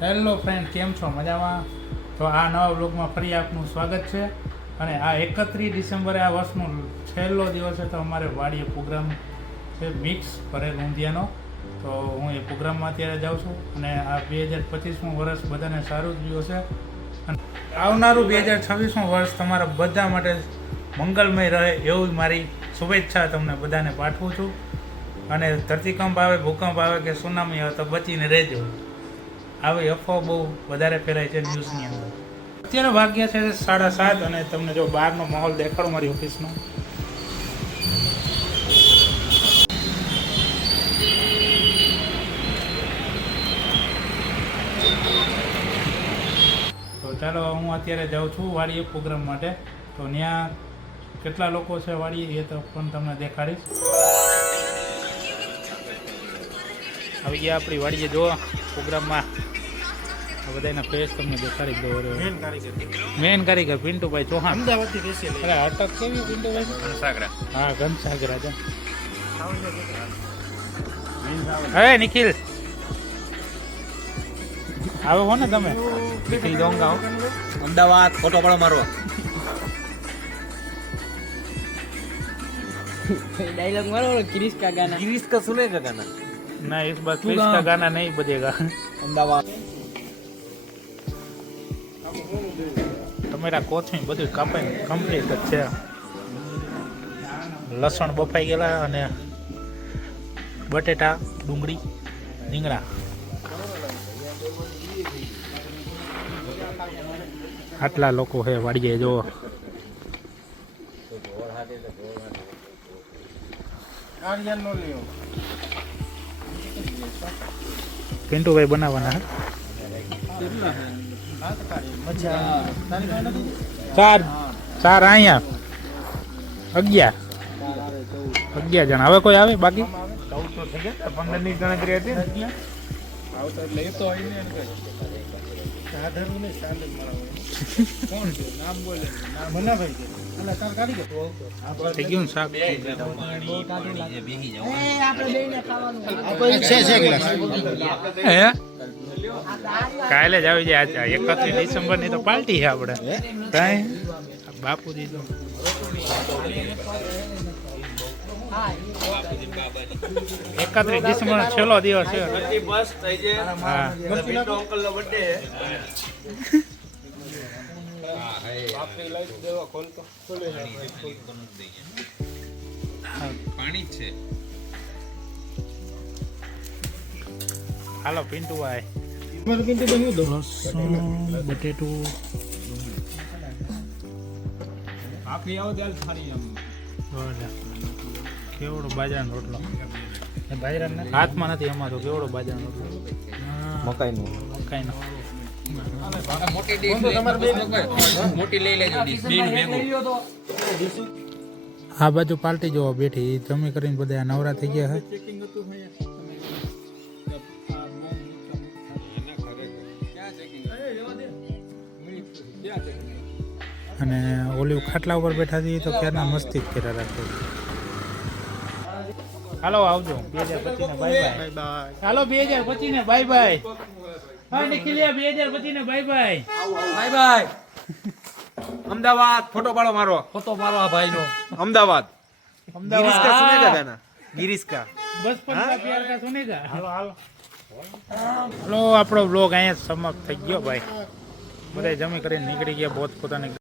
Hello friend, કેમ છો? મજામાં? તો આ નવા બ્લોગમાં ફરી આપનું સ્વાગત છે. અને આ 31 ડિસેમ્બરે આ વર્ષનો છેલ્લો દિવસ છે, તો અમારે વાડીએ પ્રોગ્રામ છે મિક્સ ભરેલ ઊંધિયાનો. તો હું એ પ્રોગ્રામમાં અત્યારે જાઉં છું અને આ 2025મું વર્ષ બધાને સારું જ ગયું છે. અને આવનારું 2026મું વર્ષ તમારા બધા માટે મંગલમય રહે એવું મારી શુભેચ્છા તમને બધાને પાઠવું છું. અને ધરતીકંપ આવે, ભૂકંપ આવે કે સુનામી આવે તો બચીને રહેજો. આવી અફવા બહુ વધારે ફેલાય છે ન્યૂઝની અંદર. અત્યારે વાગ્યા છે 7:30 અને તમને જો બહારનો માહોલ દેખાડો મારી ઓફિસનો. તો ચાલો, હું અત્યારે જાઉં છું વાડીએ પ્રોગ્રામ માટે. તો ત્યાં કેટલા લોકો છે વાડીએ એ તો પણ તમને દેખાડીશ. આવી ગયા આપણી વાડીએ, જો પ્રોગ્રામમાં બધાના ફેસ તમને દેખાડી દો. મેન કારીગર પિન્ટુભાઈ ચૌહાણ, અમદાવાદથી સ્પેશિયલ. અરે અટક કેવી પિન્ટુભાઈ? ઘનસાગરા. હા, ઘનસાગરા છે. હે નિખિલ, આવો હો ને તમે? નિખિલ દોંગા, અમદાવાદ. ફોટો પાડો મારો. डायलॉग मारो गिरीश का गाना। गिरीश का सुनेगा गाना? ना, इस बार क्रिश का गाना नहीं बजेगा। अमदावाद टमेटा कोथिंग બધું કાપાઈને કમ્પ્લીટ જ છે. લસણ બફાઈ ગયેલા અને બટેટા, ડુંગળી, રીંગણા. આટલા લોકો છે વાડીએ, જો. પિન્ટુભાઈ બનાવવાના. ચાર અહીંયા 11 જણા. હવે કોઈ આવે બાકી? 14 થઈ ગયા. 15 ની ગણતરી હતી ને. થઈ ગયું શાક. કાલે જ આવી જાય. 31 ડિસેમ્બર ની તો પાર્ટી છે આપણે. કઈ બાપુજી તો 31 ડિસેમ્બર છેલ્લો દિવસ છે. હા, પાણી છે. હાલો પિન્ટુભાઈ. લસણ, બટેટું. કેવડો બાજરાનો રોટલો. હાથમાં નથી એમાં તો. કેવડો બાજરાનો રોટલો. મકાઈનો. આ બાજુ પાર્ટી જોવા બેઠી. જમી કરીને બધા નવરા થઈ ગયા છે. અને ઓલી ખાટલા ઉપર બેઠા છીએ તો ક્યારના મસ્તી જ કર્યા રાખે. હાલો આવજો. 2025 ને બાય બાય. હાલો 2025 ને બાય બાય. હા નિખિલિયા, 2025 ને bye bye. Bye bye. Ahmedabad. Photo પાડો મારો. ફોટો પાડો આ ભાઈનો. અમદાવાદ. गिरीश का सुनेगा गाना? गिरीश का बचपन का प्यार का सुनेगा. હાલો આપણો બ્લોગ અહીંયા સમાપ્ત થઈ ગયો ભાઈ. બધા જમી કરીને નીકળી ગયા પોતાની